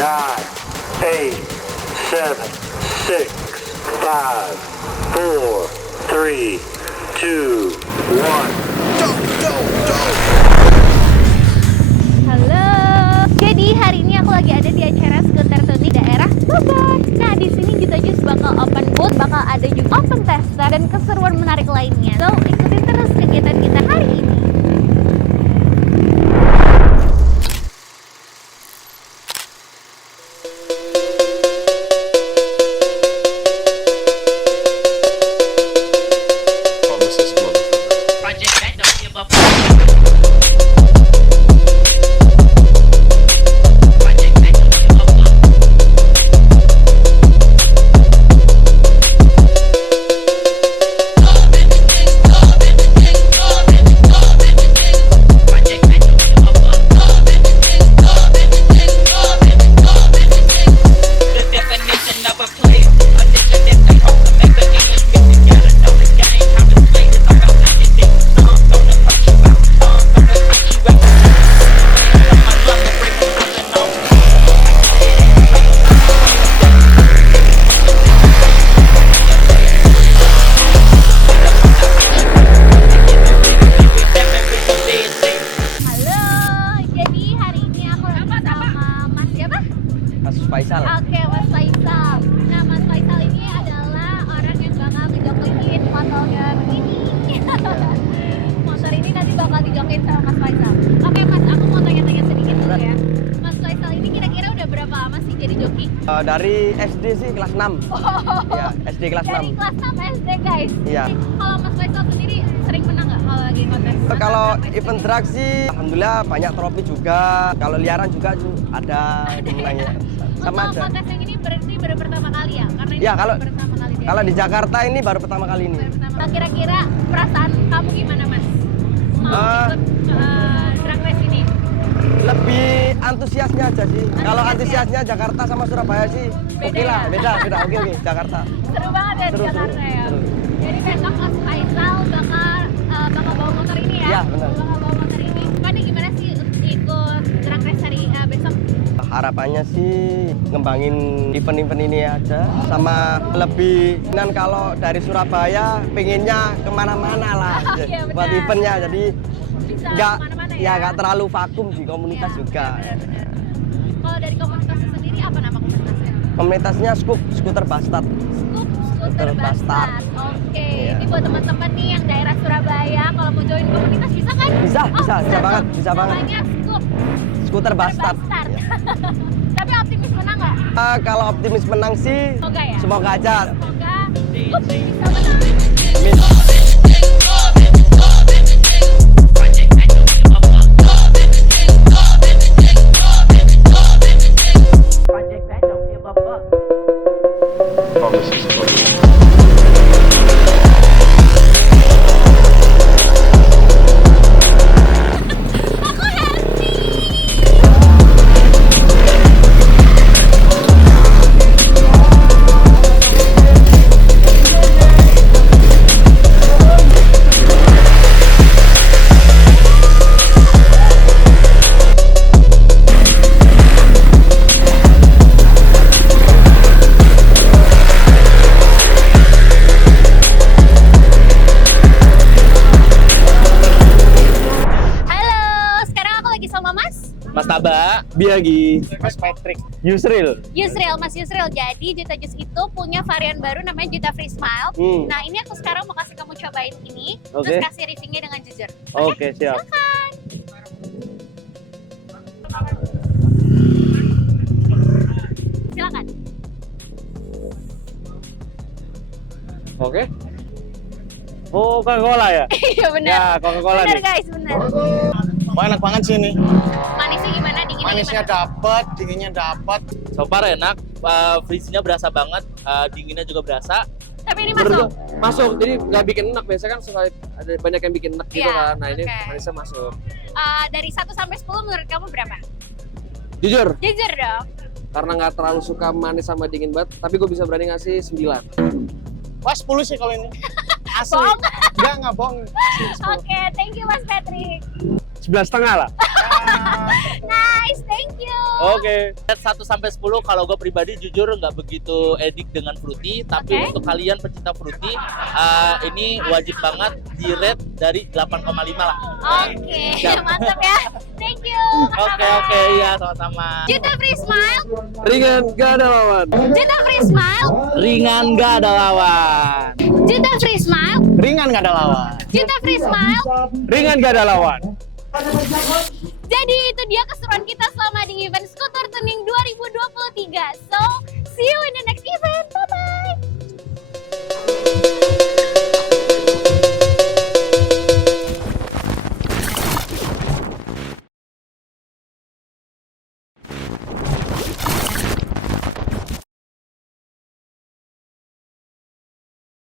nine, eight, seven, six, five, four, three, two, one. Halo. Jadi hari ini aku lagi ada di acara skuter tuh di daerah Bogor. Nah, di sini Juta Juice bakal open booth, bakal ada juga open tester dan keseruan menarik lainnya. So, ikutin terus kegiatan kita hari ini. Faisal. Oke, Mas Faisal. Nah, Mas Faisal ini adalah orang yang bakal ngejokiin motornya ini. Motor ini nanti bakal dijokiin sama Mas Faisal. Oke, Mas, aku mau tanya-tanya sedikit dulu ya. Mas Faisal ini kira-kira udah berapa lama sih jadi joki? Dari SD sih kelas 6. Iya, SD kelas 6. Dari kelas 6 SD, guys. Iya. Kalau Mas Faisal sendiri sering menang nggak kalau lagi kontes? Kalau event drag sih, alhamdulillah banyak trofi juga. Kalau liaran juga ada menangnya. Sama Untuk aja. kontes yang ini berarti baru pertama kali ya? Karena ini Ya, baru pertama kali dia. Kalau di Jakarta ini baru pertama kali ini. Baru pertama. Kira-kira perasaan kamu gimana, Mas? Mau ikut drag race ini? Lebih antusiasnya aja sih. Kalau Antusiasnya. antusiasnya Jakarta sama Surabaya sih oke lah, beda, oke Jakarta. Seru banget ya di Seru, Jakarta seru, ya. seru. Jadi besok Mas Faisal bakal bawa motor ini ya? Iya, benar. Bakal bawa motor ini. Pada gimana sih ikut drag race hari besok? Harapannya sih ngembangin event-event ini aja, sama lebih dan kalau dari Surabaya pengennya kemana-mana lah Iya, benar. buat eventnya, jadi Bisa nggak kemana-mana ya nggak terlalu vakum di komunitas Iya, juga. benar. Kalau dari komunitasnya sendiri apa nama komunitasnya? Komunitasnya Skuter Bastard. Skuter Bastard. Oke, Iya. ini buat teman-teman nih yang daerah Surabaya, kalau mau join komunitas bisa kan? Bisa banget, tuh. bisa banget. Namanya Skuter Bastard. Tapi optimis menang nggak? Kalau optimis menang sih, Semoga ya. semoga aja. Semoga bisa menang. Amin. Mas Taba, Biagi, Mas Patrick, Yusril. Mas Yusril. Jadi Juta Juice itu punya varian baru namanya Juta Free Smile. Nah, ini aku sekarang mau kasih kamu cobain ini, Oke. terus kasih reviewnya dengan jujur. Oke, siap. Silakan. Oke. Oh, Coca-Cola ya? Iya benar. Ya, Coca-Cola Benar nih. guys, benar. wah enak banget sih ini. Manisnya gimana? Dinginnya Manisnya gimana? dapat, dinginnya dapat. So far enak, freeze-nya berasa banget, dinginnya juga berasa. Tapi ini Menurut masuk. gua masuk, jadi nggak bikin enak. Biasanya kan suka ada banyak yang bikin enak gitu Iya, kan. Nah ini oke. manisnya masuk. Dari 1 sampai 10 menurut kamu berapa? Jujur, Jujur dong. karena nggak terlalu suka manis sama dingin banget, tapi gue bisa berani ngasih 9. Wah 10 sih kalau ini. Asli. Bohong. Nggak bohong. Asli 10. Oke, thank you Mas Patrick. 11,5 lah. Nice, thank you. Oke. 1 sampai 10 kalau gue pribadi jujur nggak begitu edik dengan fruity, tapi Oke. untuk kalian pecinta fruity ini wajib banget di rate dari 8,5 lah. Oke, Siap. mantap ya. Thank you. Oke, iya sama-sama. Juta free smile. Ringan, gak ada lawan. Juta free smile. Ringan gak ada lawan. Juta free smile. Ringan nggak ada lawan. Juta free smile. Ringan nggak ada lawan. Jadi itu dia keseruan kita selama di event Skuter Tuning 2023. So, see you in the next event. Bye-bye.